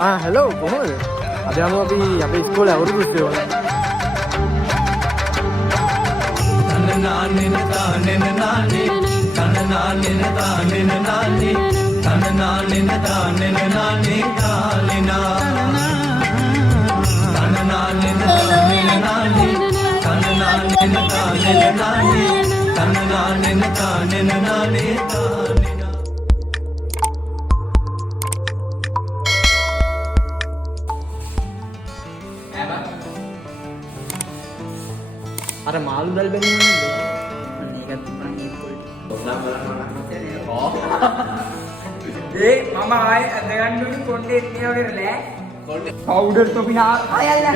hello, කොහොමද? අද යනවා අපි අපේ ඉස්කෝලේ අවුරුදු උත්සවය වල. අර මාළු දැල් බැලුවා නේද? අන්න ඒකත් තිබුණා මේ පොල්ටි. ඔස්නම් බලන්න ඕන. ඒ මම ආයේ අද ගන්න ඕනේ කොණ්ඩේ එන්නේ වගේරලා. කොණ්ඩේ පවුඩර් තොපි නා ආයල්ලා.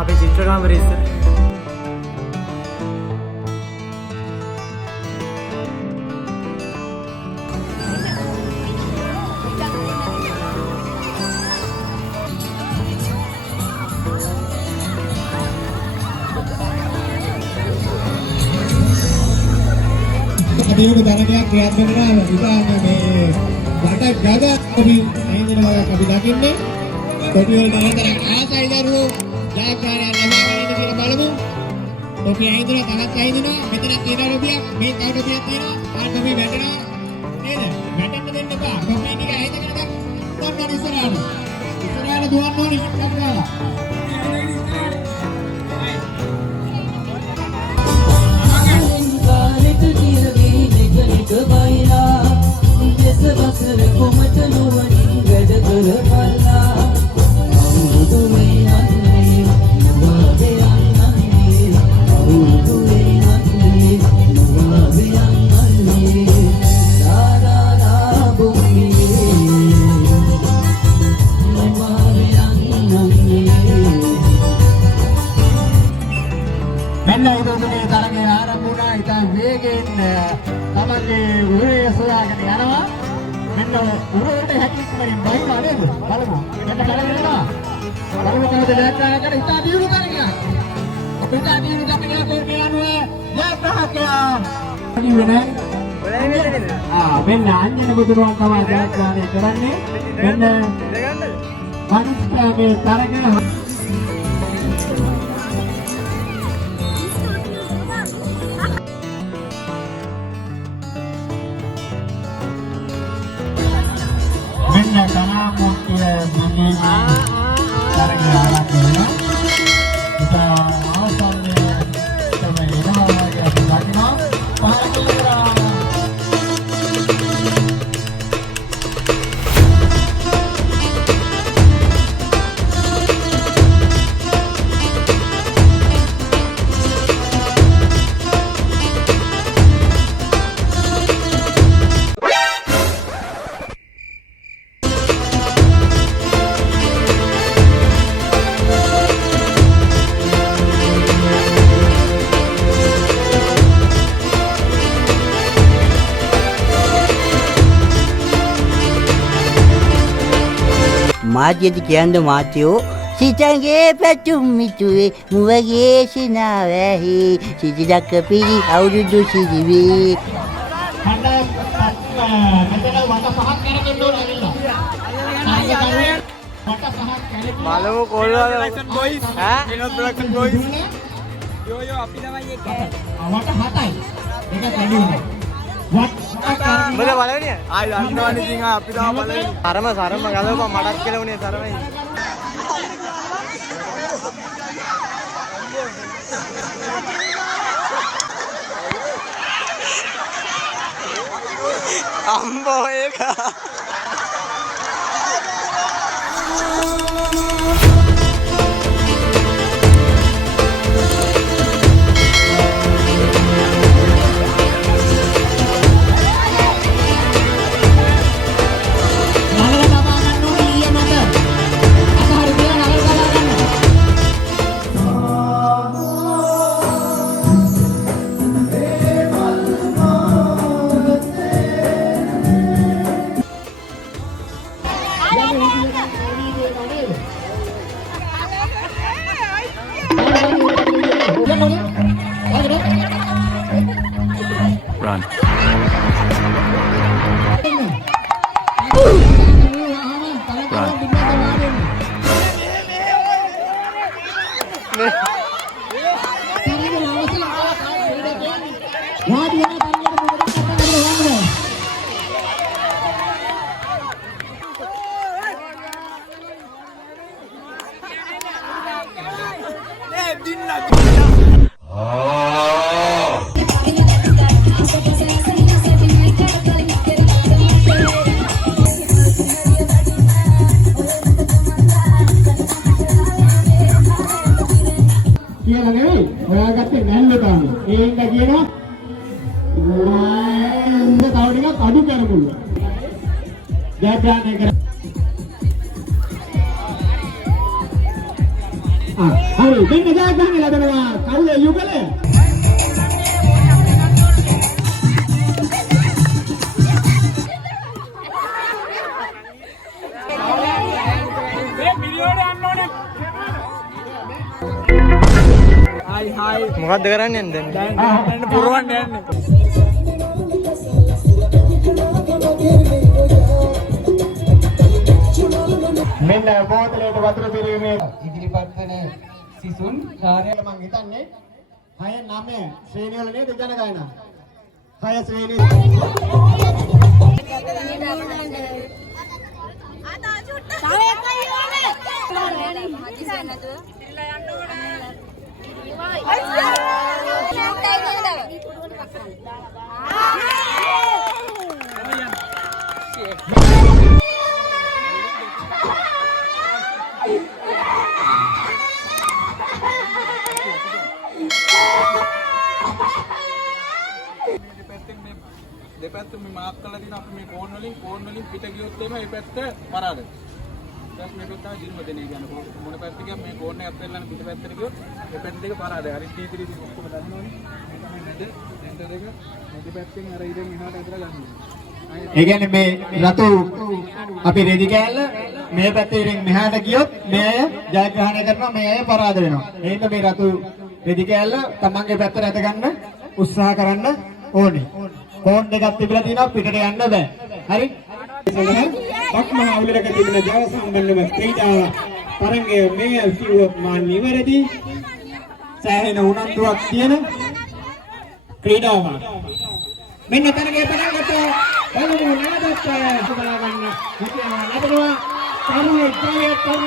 අපේ චිත්‍ර කාමරේ ඉස්සර අදියුක තරගයක් ක්‍රියාත්මක කරනවා විතාන මේ රට ගග අපි ඇහිඳිනවා අපි දකින්නේ කොටි වල තරතරක් ආසයි දරුවෝ ජයග්‍රහණයක් ලබා ගන්නද කියලා බලමු. අපි ඇහිඳිනවා තවත් ඇහිඳිනවා මෙතන තියෙන රුපියක් මේ තව රුපියක් තියෙනවා ආ අපි වැටෙනවා නේද? වැටෙන්න දෙන්න එපා. අපි ටික ඇහිඳගෙන ගන්න ඉස්සරහට දුවන්න ඕනේ ඉස්සරහට. මෙන්න තරගය ආරම්භ වුණා. ඉතින් වේගෙන් තමන්ගේ උරේ සොයාගෙන යනවා. මෙන්න උරේට හැකියාවෙන් බහිනවා නේද? බලමු. මෙන්න බලගෙන යනවා. බලමු කවුද ජයග්‍රහණය කරන්නේ? ඉතින් දියුණු තරගයක්. අපිට දියුණු තරගයක් කියන්නේ ජයග්‍රහකයා. නිවෙන්නේ. මෙන්න අංජන බුදුරුවන් තමයි ජයග්‍රහණය කරන්නේ. මෙන්න මනුෂ්‍යගේ තරගය Karamukia Bumi Karangara Kula kita awalnya sampai ini lagi kita මාධ්‍යද කියන්න මාත්‍යෝ සිතන්ගේ පැතුම් මිතුවේ මුවගේ සිනාවැහි සිතිදක්ක පිරි අවුරුදු සිරිවේ බලමු කොල්ලෝ බොයිස් විනෝද ප්‍රොඩක්ෂන් බොයිස් යෝ අපි තමයි එක වට 7යි ඒක වැඩි වෙනවා මොකද බලන්නේ ආයි අන්නවනේ ඉතින් අපි තමයි බලන්නේ සරම ගලවපන් මඩක් කියලා උනේ සරමයි අම්බෝ ඒක Run. කියලා නෙවෙයි හොයාගත්තේ නැල්ල තාම ඒක කියනවා තව ටිකක් අඩු කරමුල්ල ජයග්‍රහණය කර හරි දෙන්න ජයග්‍රහණය ලැබෙනවා කවුද යුගල හායි මොකද්ද කරන්නේ දැන් දැන් පුරවන්න යන්නේ මෙන්න බෝතලයට වතුර පිරීමේ ඉදිරිපත් වන සිසුන් කාර්ය මම හිතන්නේ 6 9 ශ්‍රේණිය වල නේද ජන ගායනා 6 ශ්‍රේණිය දෙපැත්ත මේ මාක් කරලා තියෙන අපි මේ කෝන් වලින් පිට ගියොත් එimhe මේ පැත්ත පරාද. ඊට මේ පැත්ත තමයි දිනුම දෙන්නේ කියන්නේ. මොන පැත්ත ගියම මේ කෝන් එක අත්හැරලා පිට පැත්තට ගියොත් මේ පැත්ත දෙක පරාද. හරි T3 ඉතින් ඔක්කොම දන්නවනේ. මේ තමයි නැද සෙන්ටර් එක නැති පැත්තෙන් අර ඉතින් එහාට ඇදලා ගන්නවා. ඒ කියන්නේ මේ රතු අපි රෙදි කෑල්ල මේ පැත්තේ ඉතින් මෙහාට ගියොත් මේ අය ජයග්‍රහණය කරනවා මේ අය පරාද වෙනවා. එහෙනම් මේ රතු රෙදි කෑල්ල තමන්ගේ පැත්තට ඇද ගන්න උත්සාහ කරන්න ඕනේ. කෝන් දෙකක් තිබිලා තියෙනවා පිටට යන්න බෑ. හරි? බක්මහා උළෙලක තිබෙන ජව සම්බන්ධව ක්‍රීඩාව තරංගය මේ කිව්වොත් මා නිවැරදි සෑහෙන උනන්දුවක් තියෙන ක්‍රීඩාවක්. මෙන්න තරගය පටන් ගත්තා. බලමු නේදත් බලා ගන්න. හිතනවා ලැබෙනවා. සාමුවේ ඉතාලිය කරන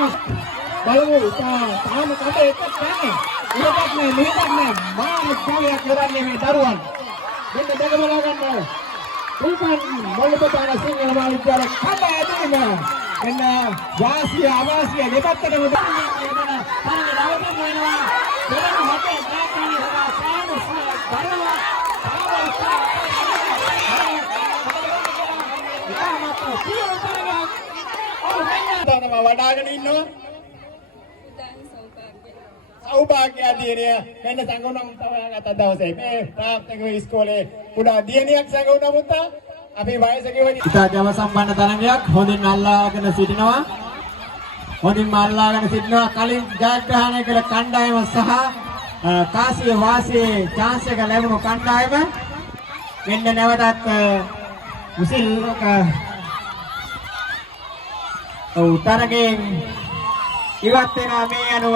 බලමු තාම කට එකක් නැහැ. ඒකත් නෑ මේකත් නෑ. මා ඉතාලිය කරන්නේ මේ දරුවන්. මෙන්න දෙක බලා ගන්න. උල්පන් මොළපතන සිංහල මාළිකාර කඩා ඇදෙන්න. මෙන්න වාසිය අවාසිය දෙපැත්තටම තරඟ නවතින්න වෙනවා. දෙවන හතේ දාපිනි සානු බලනවා. වඩාගෙන ඉන්නවා. සෞභාග්‍ය දියණිය මෙන්න සංගුණම් තමයි ගත දවසේ මේ ප්‍රාථමික ඉස්කෝලේ කුඩා දියණියක් සංගුණම් මුත්තා අපි වයස ගෙවනි. ඉතා ජව සම්පන්න තරඟයක් හොඳින් අල්ලාගෙන සිටිනවා. හොඳින් අල්ලාගෙන සිටිනවා. කලින් ජයග්‍රහණය කළ කණ්ඩායම සහ කාසිය වාසියේ chance එක ලැබුණු කණ්ඩායම මෙන්න නැවතත් මුසිල් තරගෙන් ඉවත් වෙනවා මේ අනුව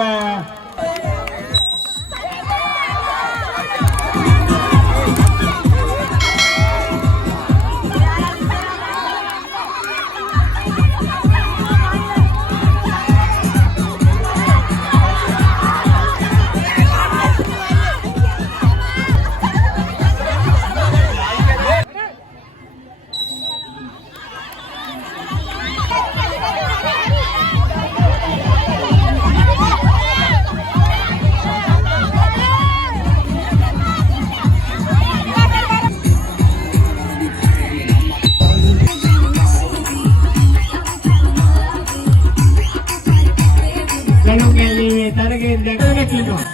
තරගෙන් දැකගෙන ඉන්නවා.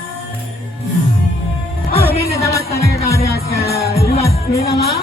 මෙන්න තවත් තරගකාරයෙක් ඉවත් වෙනවා.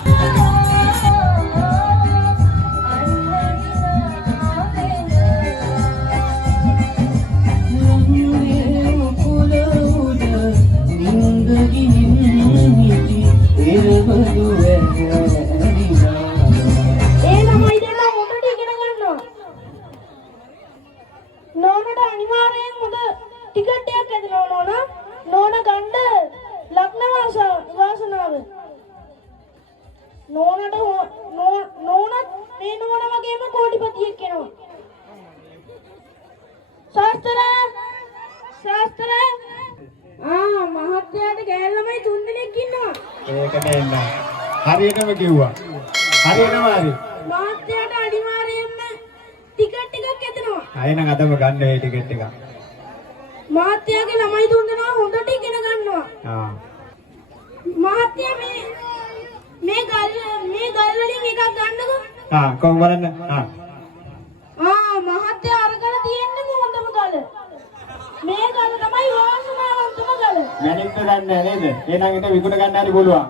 හරියටම කිව්වා. හරියටම හරි. මාත්‍යට අනිවාර්යයෙන්ම ටිකට් එකක් ඇතනවා. අයනම් අදම ගන්න මේ ටිකට් එක. මාත්‍යාගේ ළමයි තුන්දෙනා හොඳට ඉගෙන ගන්නවා. මාත්‍යා මේ ගල් වලින් එකක් ගන්නකො. කොහොම බලන්න. මාත්‍යා අරගෙන තියෙන්නේ හොඳම ගල. මේ ගල තමයි වාසනාවන්තම ගල. මැනික් ගන්න නේද? එහෙනම් ඒක විකුණ ගන්න හරි බලුවා.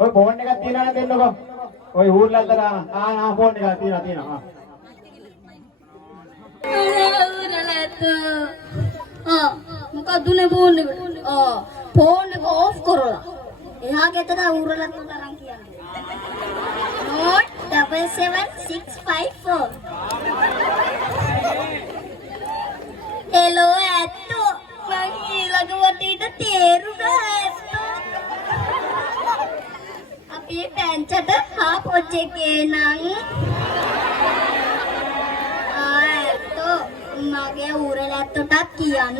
ඔය ෆෝන් එකක් තියනවා දෙන්නකෝ. ඔය ඌර්ලන්ට ආ ෆෝන් එකක් තියෙනවා. මොකක්දුනේ ෆෝන් එක? ෆෝන් එක ඕෆ් කරලා. එහා ගෙදර ඌරලත් තරම් කියන්නේ. Note 77654. Hello ඇත්තෝ. මං ඊළඟ වටේට තේරුණා ඇත්තෝ. අපි පැංචට හා පොච්චේ නං. ඇත්තෝ මගේ ඌරලත්ටත් කියන්න.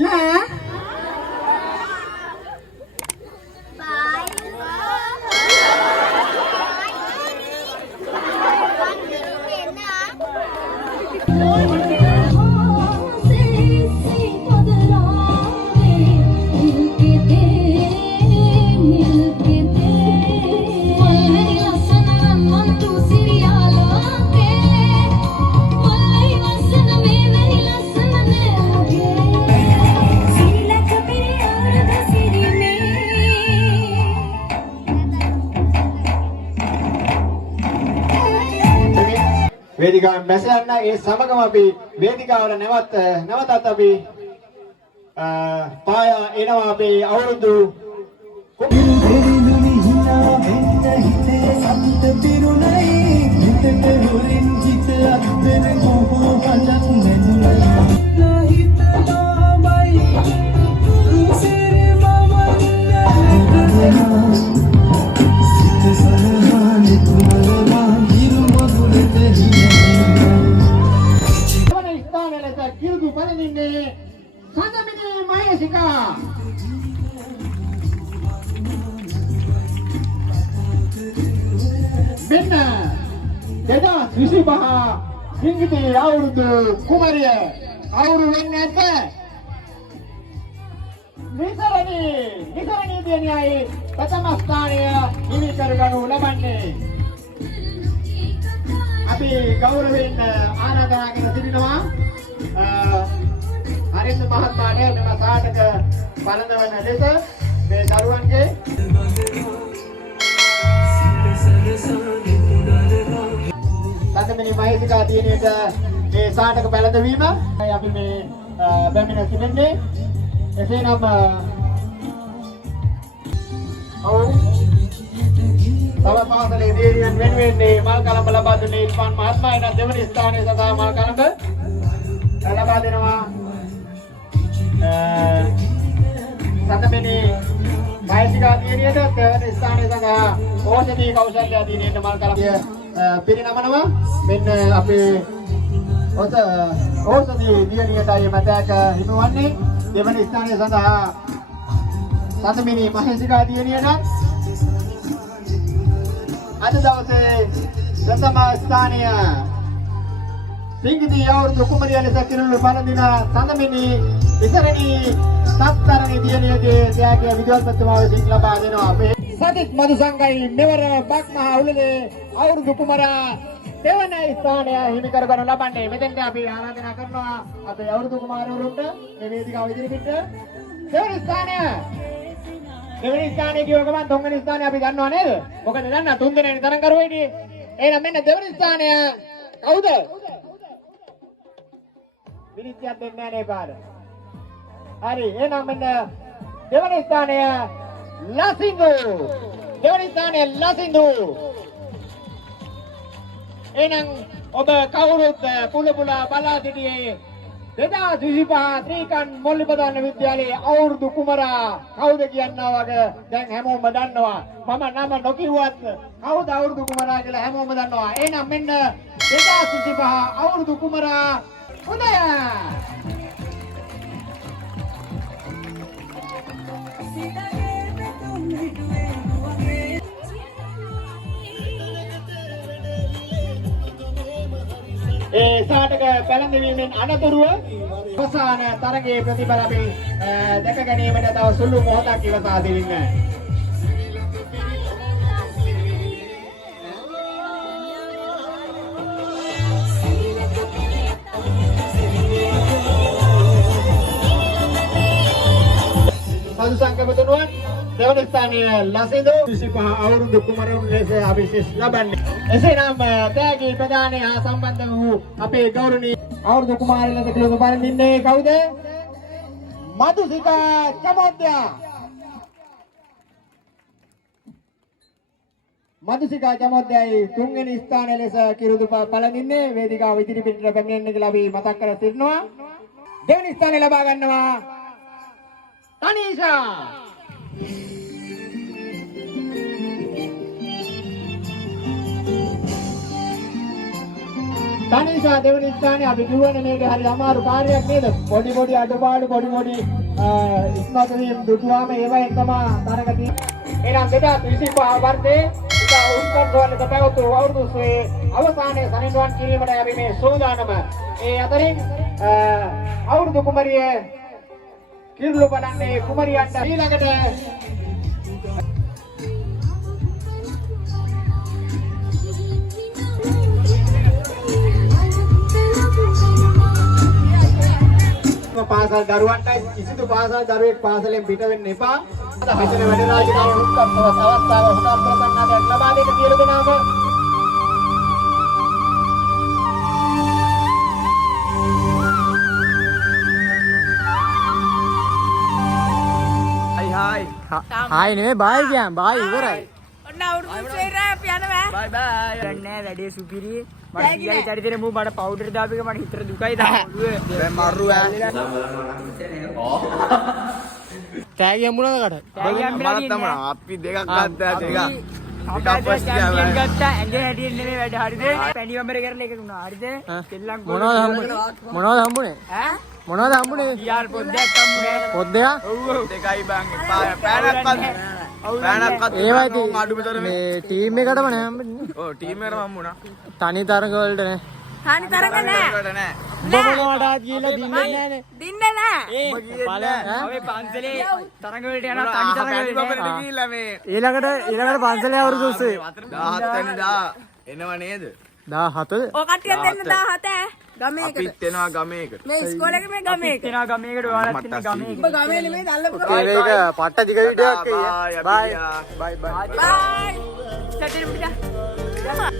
වේදිකාවෙන් බැස යන්න ඒ සමගම අපි වේදිකාවට නැවතත් අපි පායා එනවා අපේ අවුරුදු මෙන්න 2025 සිංගිතේ අවුරුදු කුමරිය අවුරුදු වෙන්නේ නැත නිසරණී දියණියයි ප්‍රථම ස්ථානය හිමි කරගනු ලබන්නේ අපි ගෞරවයෙන් ආරාධනා කර සිටිනවා හරින්න මහත්මයාට මෙම සාටක පළඳවන ලෙස මේ දරුවන්ගේ තදමිනි මහේසිකා දියණියට මේ සාටක පැලඳවීම අපි මේ බැමිණ සිටින්නේ එසේනම් තව පාසලේ දේරියන් වෙනුවෙන් මල් කලඹ ලබා දුන්නේ ඉල්පාන් මහත්මයා එන දෙවනි ස්ථානයේ සඳහා මල් කලඹ ලබා දෙනවා සතමෙනි මහේසිකා දියණියට දෙවනි ස්ථානයේ සඳහා ඕෂධී කෞශල්‍ය දියණියට මල් කලඹ පිරිනමනවා මෙන්න අපේ ඕෂධී දියණියටයි මතක හිමිවන්නේ දෙවනි ස්ථානයේ සඳහා සතමෙනි මහේසිකා දියණියට අද දවසේ ප්‍රථම ස්ථානය සිංගිදී අවුරුදු කුමරිය ලෙස කිරුළු පළඳින සඳමිනි ඉසරණී සත්තරණී දියණියගේ ත්‍යාගය විද්වත්තුමා විසින් ලබා දෙනවා. අපේ සතිත් මදු සංඝයි මෙවර බක්මහා උළෙලේ අවුරුදු කුමරා දෙවන ස්ථානය හිමි කරගනු ලබන්නේ. මෙතෙන්ට අපි ආරාධනා කරනවා අපේ අවුරුදු කුමාරවරුන්ට මේ වේදිකාව ඉදිරිපිට දෙවන ස්ථානය දෙවෙනි ස්ථානයේ කියව ගමන් තුන්වෙනි ස්ථානය අපි දන්නව නේද? මොකද දන්නා තුන් දෙනෙනි තරඟ කරුවේදී. එහෙනම් මෙන්න දෙවෙනි ස්ථානය කවුද? විනිශ්චයක් දෙන්නේ නැහැ නේ පාර. හරි එහෙනම් මෙන්න දෙවෙනි ස්ථානය ලසින්දු. දෙවෙනි ස්ථානය ලසින්දු. එහෙනම් ඔබ කවුරුත් පුලපුලා බලා සිටියේ 2025 ත්‍රිකන් මොල්ලිපදාන විද්‍යාලයේ අවුරුදු කුමරා කවුද කියනවා වගේ දැන් හැමෝම දන්නවා. මම නම නොකියුවත් කවුද අවුරුදු කුමරා කියලා හැමෝම දන්නවා. එහෙනම් මෙන්න 2025 අවුරුදු කුමරා උදය. ඒ සාටක පැලඳවීමෙන් අනතුරුව අවසාන තරගයේ ප්‍රතිඵල අපි දැක ගැනීමට තව සුළු මොහොතක් ඉවසා දෙන්න. සතු සංකල්පතුනුවන් දෙවන ස්ථානයේ ලසින්දු 25 අවුරුදු කුමරුන් ලෙස අභිෂේක ලබන්නේ. එසේනම් තෑගි ප්‍රදානය හා සම්බන්ධ වූ අපේ ගෞරවනීය අවුරුදු කුමාරය ලෙස කිලෝම පරිදින්නේ කවුද? මදුසිකා චමෝද්‍යා. මදුසිකා චමෝද්‍යායි තුන්වෙනි ස්ථානයේ ලෙස කිරුදු පළඳින්නේ වේදිකාව ඉදිරිපිටට පැමිණෙන්න කියලා අපි මතක් කර සිටිනවා. දෙවෙනි ස්ථානය ලබා ගන්නවා තනීෂා. තනීෂා දෙවෙනි ස්ථානයේ අපි කියවනේ මේක හරි අමාරු කාර්යයක් නේද? පොඩි පොඩි අඩපාඩු පොඩි ඉස්මතු වීම දුටුවාම ඒවයින් තමයි තරග තියෙන්නේ. එහෙනම් 2025 වර්ෂයේ ඉතා උත්කර්ෂවලට පැවතු අවුරුදු අවසානයේ සනිටුවන් කිරීමට අපි මේ සෝදානම. ඒ අතරින් අවුරුදු කුමරිය කිරුළු බලන්නේ කුමරියන්ට ඊළඟට පාසල් දරුවන්ට කිසිදු පාසල් දරුවෙක් පාසලෙන් පිට වෙන්න එපා. මෙතන වැඩ රාජකාරී උත්කර්ෂ අවස්ථාව හොඳට ගන්නට ලබා දෙන්න කියලා දෙනාම हाय නේ බයි කියන් බයි ඉවරයි. ඔන්න අවුරුදු සේරා අපි යනවා. බයි බයි. ගන්නේ වැඩේ සුපිරි. මට ඊයේ චරිතේ මූ මට පවුඩර් දාපු එක මට හිතට දුකයි දාන්න ඔළුවේ. දැන් මරු ඈ. තෑගි හම්බුණාද කට? තෑගි හම්බුණා තමයි. අපි දෙකක් ගත්තා දෙකක්. එකක් ෆස්ට් ගියා. ගත්තා ඇඟේ හැටියෙන් නෙමෙයි වැඩ හරිද? පැණි වම්බර කරලා එක දුන්නා හරිද? කෙල්ලන් මොනවද හම්බුනේ? ඈ? මොනවද හම්බුනේ? යාර් පොද්දයක් හම්බුනේ. පොද්දයක්? ඔව් දෙකයි බං. පෑනක්වත් ඒවයි මේ ටීම් එකටම නෑ හම්බෙන්නේ. ඔව් ටීම් එකටම හම්බුණා. තනි තරඟ වලට නෑ. තනි තරඟ නෑ. ඔබ මොනවටවත් ගිහලා දින්නේ නෑනේ. දින්නේ නෑ. ඔය පන්සලේ තරඟ වලට යනවා තනි තරඟ වලට ගිහලා මේ ඊළඟට පන්සලේ අවුරුදු 17 වෙනිදා එනව නේද? 17ද? ඔය කට්ටියක් දෙන්න 17 ගමේකට. අපිත් එනවා ගමේකට. මේ ඉස්කෝලේ එකේ මේ ගමේකට. එනවා ගමේකට ඔයාලත් ඉන්නේ ගමේකට. ඔබ ගමේ නෙමෙයි දැල්ලපු කරා. ඒක පට්ට දිග වීඩියෝ එකක්. බයි. බයි. බයි. බයි. සැටින් පිටා.